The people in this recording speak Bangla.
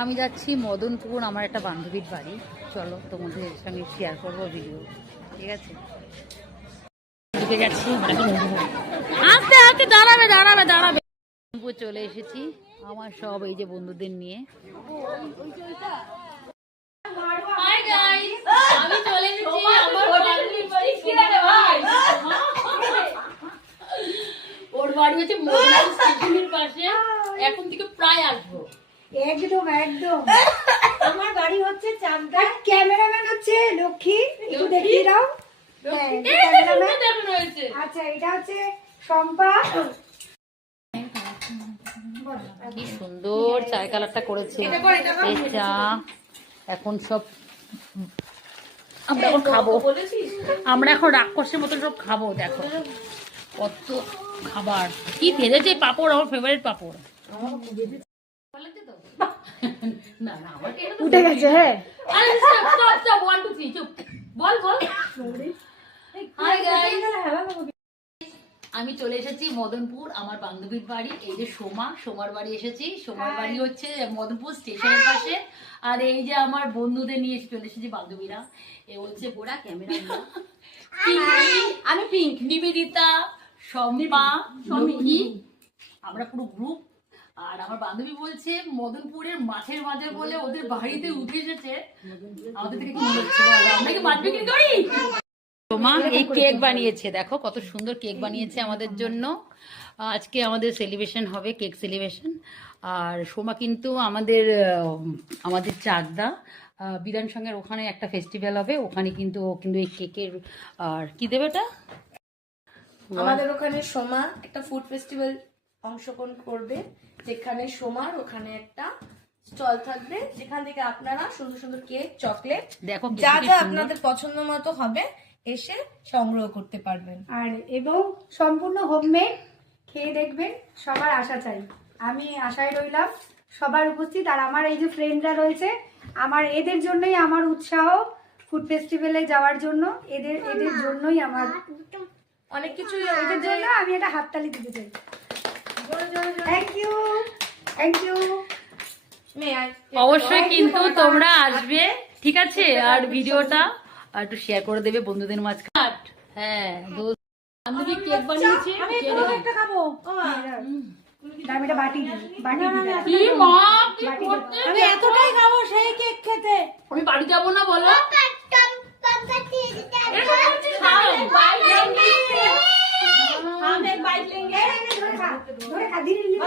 আমি যাচ্ছি মদনপুর, আমার একটা বান্ধবীর বাড়ি। চলো তোমাদের সঙ্গে শেয়ার করব ভিডিও ঠিক আছে? চলে এসেছি। আমার সব এই যে বন্ধুদের নিয়ে। ওর বাড়ি হচ্ছে এখন থেকে প্রায় আসব। একদম একদম। আমার বাড়ি হচ্ছে চামটা ক্যামেরাম্যান হচ্ছে লক্ষ্মী। একটু দেখিয়ে দাও। হ্যাঁ, আচ্ছা এটা হচ্ছে শম্পা। কি সুন্দর চায় কালারটা করেছে। চা এখন সব আমরা এখন খাব। আমরা এখন রাক্ষসের মতন সব খাব দেখো। কত খাবার। কি ভেজেছে পাপড়? আমার ফেভারিট পাপড়। উঠে গেছে হ্যাঁ। বল বল আমি চলে এসেছি মদনপুর আমার বান্ধবীর বাড়ি। এই যে সোমা সোমার বাড়ি এসেছি। সোমার বাড়ি হচ্ছে মদনপুর স্টেশনের পাশে। আর এই যে আমার বন্ধুদের নিয়ে এসে চলে এসেছি বান্ধবীরা। এ হচ্ছে গোড়া ক্যামেরা আমি পিঙ্ক। নিবেদিতা লক্ষ্মী। আমরা পুরো গ্রুপ আর আমার বান্ধবী বলছে মদনপুরের মাঠের বাজার বলে ওদের বাড়িতে উঠে এসেছে। আমাদের থেকে কি হচ্ছে আমরা কি মাছ বিক্রি করি? মা এই কেক বানিয়েছে দেখো কত সুন্দর কেক বানিয়েছে আমাদের জন্য। আজকে আমাদের সেলিব্রেশন হবে কেক সেলিব্রেশন আর সোমা কিন্তু আমাদের আহ, আমাদের চাকদা বিধান সঙ্গের ওখানে একটা ফেস্টিভ্যাল হবে। ওখানে কিন্তু কিন্তু এই কেকের আর কি দেবে এটা আমাদের ওখানে সোমা একটা ফুড ফেস্টিভ্যাল অংশগ্রহণ করবে। যেখানে সোমার ওখানে একটা স্টল থাকবে। যেখান থেকে আপনারা সুন্দর সুন্দর কেক চকলেট দেখো যা যা আপনাদের পছন্দ মতো হবে এসে সংগ্রহ করতে পারবেন। আর এবং সম্পূর্ণ হোমমেড খেয়ে দেখবেন সবার আশা চাই। আমি আশায় রইলাম সবার উপস্থিত। আর আমার এই যে ফ্রেন্ডরা রয়েছে আমার এদের জন্যই আমার উৎসাহ ফুড ফেস্টিভ্যালে যাওয়ার জন্য। এদের এদের জন্যই আমার অনেক কিছু এদের জন্য আমি একটা হাততালি দিতে চাই। থ্যাংক ইউ থ্যাংক ইউ অবশ্যই কিন্তু তোমরা আসবে ঠিক আছে? আর ভিডিওটা আর একটু শেয়ার করে দেবে বন্ধুদের মাঝখানে। হ্যাঁ দোস্ত কেক বানিয়েছে। খেয়ে একটা খাব। বাটি বাটি কি মা কি করতে আমি এতটাই খাব সেই কেক খেতে। আমি বাড়ি যাব না বলো। ধরে খা ধীরে ধীরে